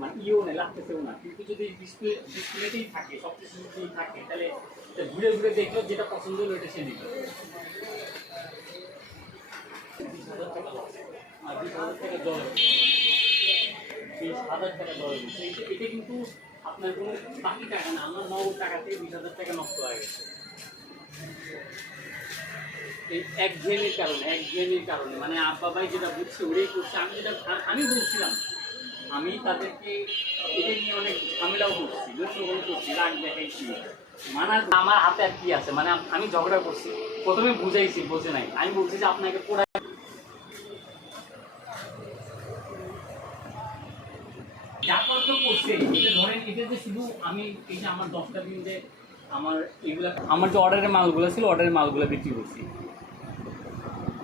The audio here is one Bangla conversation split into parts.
মানে ইও নেই, লাগতেছেও না, কিন্তু যদি ডিসপ্লেতেই থাকে, সবকিছু যদি থাকে, তাহলে ঘুরে ঘুরে দেখলো যেটা পছন্দ হলো ওইটা সে নিল। 20,000 টাকা লস, আর 20,000 টাকা জল, 20,000 টাকা জল। এটা কিন্তু আপনার কোনো বাকি টাকা না, আমার নগদ টাকা থেকে 20,000 টাকা নষ্ট হয়ে গেছে এই একঘেয়েমির কারণে। মানে আব্বা ভাই যেটা বুঝছে ওটাই করছে। আমি বলছিলাম, আমি তাদেরকে এটা নিয়ে অনেক ঝামেলাও করছি, গন্ডগোল করছি, রাগ দেখাইছি, মানার আমার হাতে আর কি আছে। মানে আমি ঝগড়া করছি, প্রথমে বুঝাইছি, বোঝে নাই। আমি বলছি যে আপনাকে পড়াই যা করতে করছে, এটা ধরেন, এটা যে শুধু আমি এই যে আমার 10টা দিন যে আমার এগুলা, আমার যে অর্ডারের মালগুলো ছিল, অর্ডারের মালগুলো বিক্রি করছি।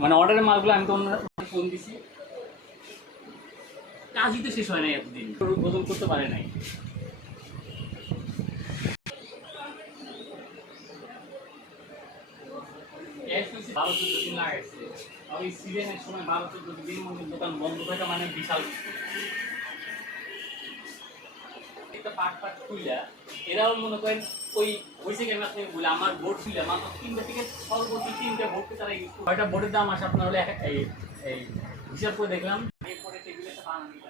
মানে অর্ডারের মালগুলো আমি তো অন্য ফোন দিছি, কাজই তো শেষ হয় নাই এতদিন, বদল করতে পারে নাই। বারো 14 দিন লাগাইছে, ওই সিজনের সময় 12-14 দিন মধ্যে দোকান বন্ধ থাকা মানে বিশাল একটা পাট খুইলা। এরাও মনে করেন ওই হয়েছে কেন আপনি বলে আমার ভোট ছিল মাত্র 3টা থেকে সর্বোচ্চ 3টা ভোটকে তারা 6টা ভোটের দাম আসে আপনার হলে এই হিসাব করে দেখলাম, এরপরে টেবিলে একটা বানানো